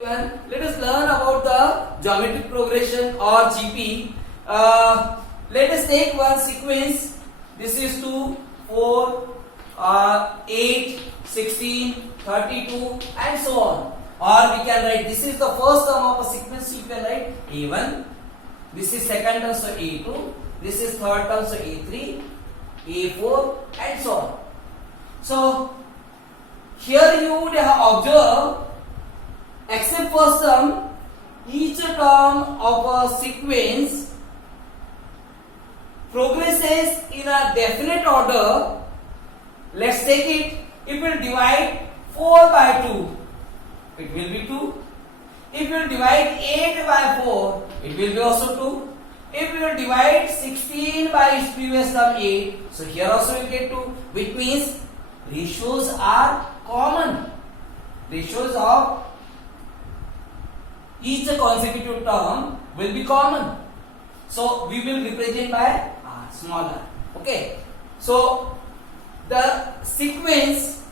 Let us learn about the geometric progression or GP. Let us take one sequence. This is 2, 4, 8, 16, 32 and so on. Or we can write this is the first term of a sequence. You can write A1. This is second term, so A2. This is third term, so A3, A4 and so on. So here you would have observed, except for some, each term of a sequence progresses in a definite order. Let's take it. If we divide 4 by 2, it will be 2. If we divide 8 by 4, it will be also 2. If we divide 16 by its previous term 8, so here also we get 2, which means ratios are common. Ratios of each consecutive term will be common. So we will represent by r, small r. Okay. So the sequence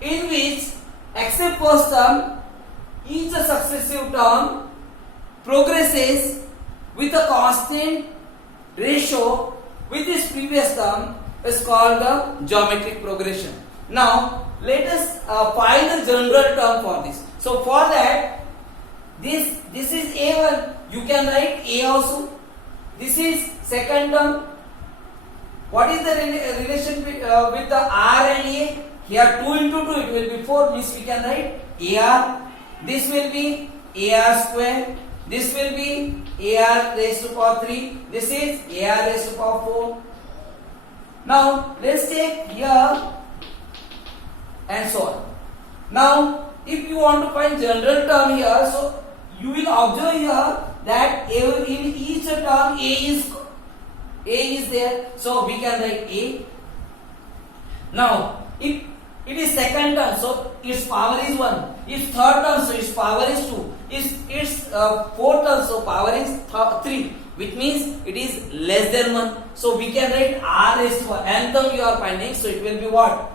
in which except first term, each successive term progresses with a constant ratio with its previous term is called the geometric progression. Now let us find the general term for this. So for that, this is A1. You can write A also. This is second term. What is the relation with the R and A? Here 2 into 2, it will be 4. Means we can write AR. This will be AR square. This will be AR raised to power 3. This is AR raised to power 4. Now let's take here and so on. Now if you want to find general term here, so you will observe here that in each term A is there, so we can write A. Now if it is second term, so its power is 1. If third term, so its power is 2. If it's fourth term, so power is 3, which means it is less than 1. So we can write R raised to power n term you are finding, so it will be what?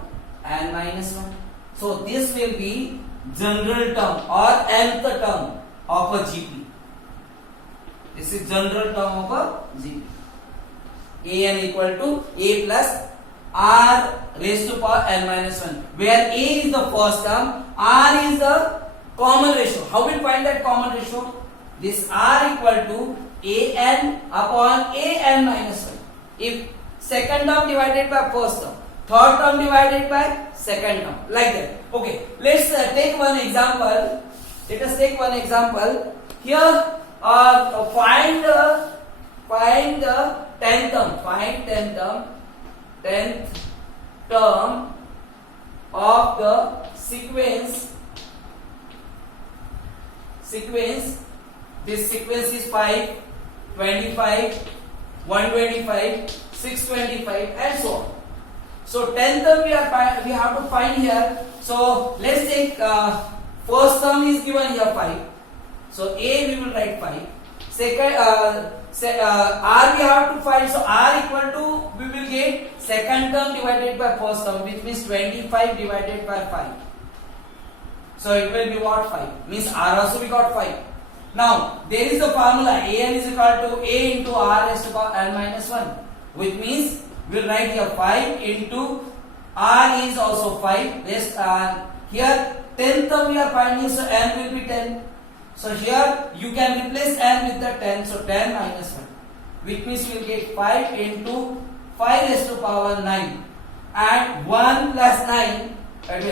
N minus 1. So this will be general term or nth term of a GP. This is general term of a GP. An equal to A plus R raised to power n minus 1, where A is the first term, R is the common ratio. How will we find that common ratio? This R equal to An upon An minus 1. If second term divided by first term, third term divided by second term, like that. Okay, let's take one example. Let us take one example. Here, find the 10th term. Find 10th term of the sequence. This sequence is 5, 25, 125, 625, and so on. So 10th term we have to find here. So let's take first term is given here 5. So A we will write 5. Second R we have to find. So R equal to, we will get second term divided by first term, which means 25 divided by 5. So it will be what? 5. Means R also we got 5. Now there is a formula, An is equal to A into R raised to power n minus 1, which means we will write here 5 into R is also 5. This here 10th term we are finding, so n will be 10. So here you can replace n with the 10, so 10 minus 1, which means we will get 5 into 5 raised to power 9, and 1 plus 9,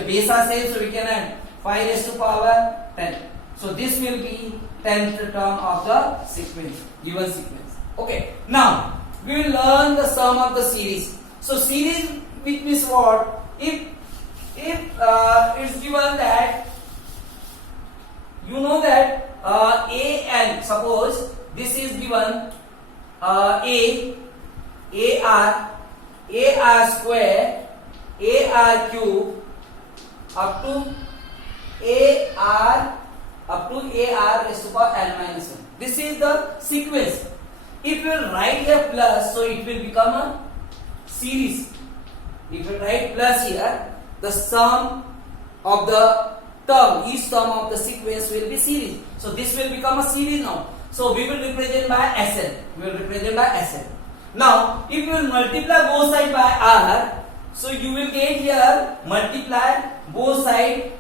base are same, so we can add 5 raised to power 10. So this will be 10th term of the sequence, given sequence. Okay, now we will learn the sum of the series. So series, which means what? If it's given that, you know that An, suppose this is given AR square, AR cube up to AR raised to power n minus 1. This is the sequence. If you write here plus, so it will become a series. If you write plus here, the sum of the term, each term of the sequence will be series. So this will become a series now. So we will represent by Sn. We will represent by Sn. Now, if you will multiply both sides by R, so you will get here multiply both sides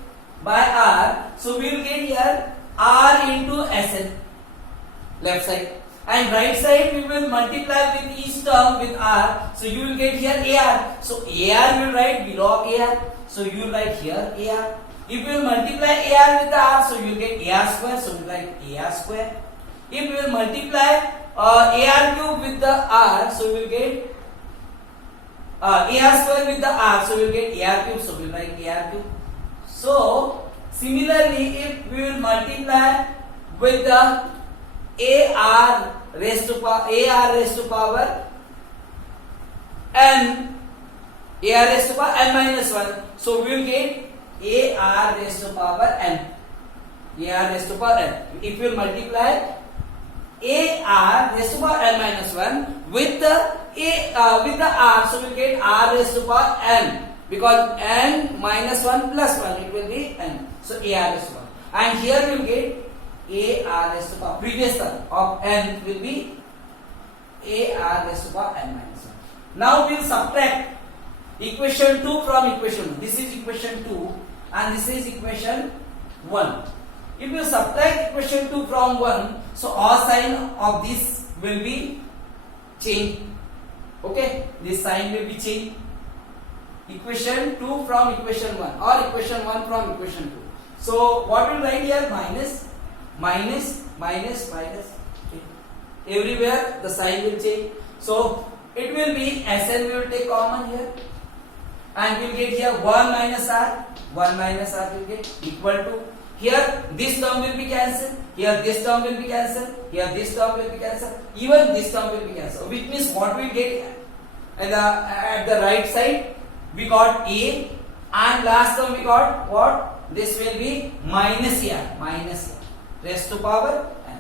by R. So we will get here R into Sn, left side, and right side we will multiply with each term with R. So you will get here AR. So AR will write below of AR. So you will write here AR. If you will multiply AR with R, so you will get AR square. So you will write AR square. If you will multiply AR cube with the R, so you will get AR square with the R, so you will get AR cube. So we will write AR cube. So similarly, if we will multiply with the AR raised to power n, AR raised to power n minus 1, so we will get AR raised to power n. AR raised to power n. If you will multiply AR raised to power n minus 1 with the R, so we will get R raised to power n, because n minus 1 plus 1, it will be n. So AR raised to power. And here we will get AR raised to power, previous term of n will be AR raised to power n minus 1. Now we will subtract equation 2 from equation 1. This is equation 2 and this is equation 1. If you subtract equation 2 from 1, so all sign of this will be changed. Okay, this sign will be changed. Equation 2 from equation 1 or equation 1 from equation 2. So what will write here? Minus. Okay. Everywhere the sign will change. So it will be Sn, we will take common here, and we will get here 1 minus R. 1 minus R will get equal to, here this term will be cancelled, here this term will be cancelled, here this term will be cancelled, even this term will be cancelled. Which means what we get at the right side, we got A, and last term we got what? This will be minus AR raised to power n,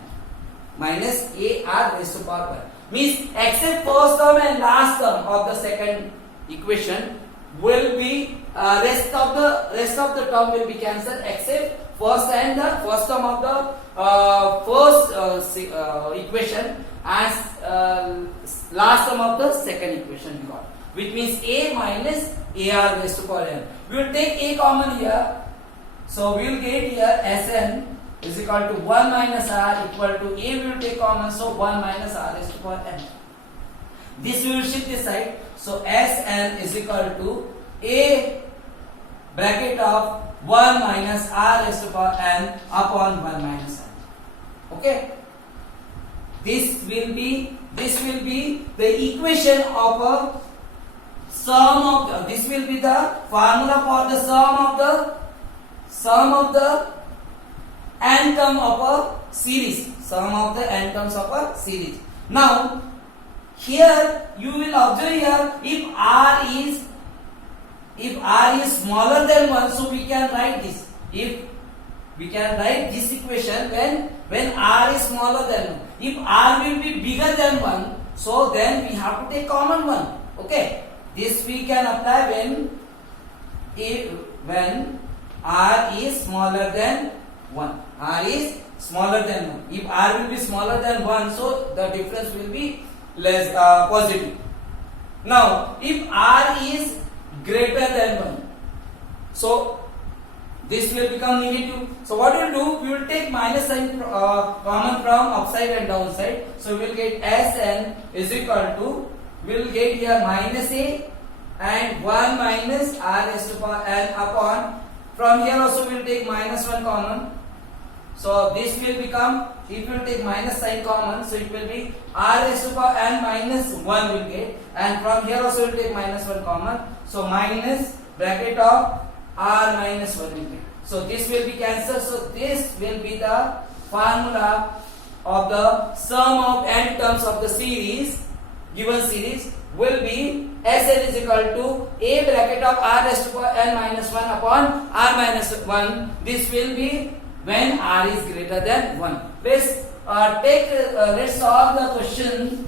minus AR raised to power n. Means except first term and last term of the second equation will be rest of the term will be cancelled except first and the first term of the first equation and last term of the second equation we got, which means A minus AR raised to power n. We will take A common here, so we will get here Sn is equal to 1 minus R equal to A, we will take common, so 1 minus R raised to power n. This we will shift this side, so Sn is equal to A bracket of 1 minus R raised to power n upon 1 minus n. Okay, this will be the equation of a sum of the, this will be the formula for the sum of the n term of a series, sum of the n terms of a series. Now here you will observe here, if R is smaller than 1, so we can write this. If we can write this equation when R is smaller than 1. If R will be bigger than 1, so then we have to take common 1. Okay, this we can apply when R is smaller than 1. R is smaller than 1. If R will be smaller than 1, so the difference will be less positive. Now, if R is greater than 1, so this will become negative. So what we will do? We will take minus sign common from upside and downside. So we will get Sn is equal to, we will get here minus A and 1 minus R raised to power n upon, from here also we will take minus 1 common. So this will become, if you take minus sign common, so it will be R raised to power n minus 1 will get, and from here also we will take minus 1 common. So minus bracket of R minus 1 will get. So this will be cancelled. So this will be the formula of the sum of n terms of the series, given series will be Sn is equal to A bracket of R raised to power n minus 1 upon R minus 1. This will be when R is greater than 1. Let's solve the question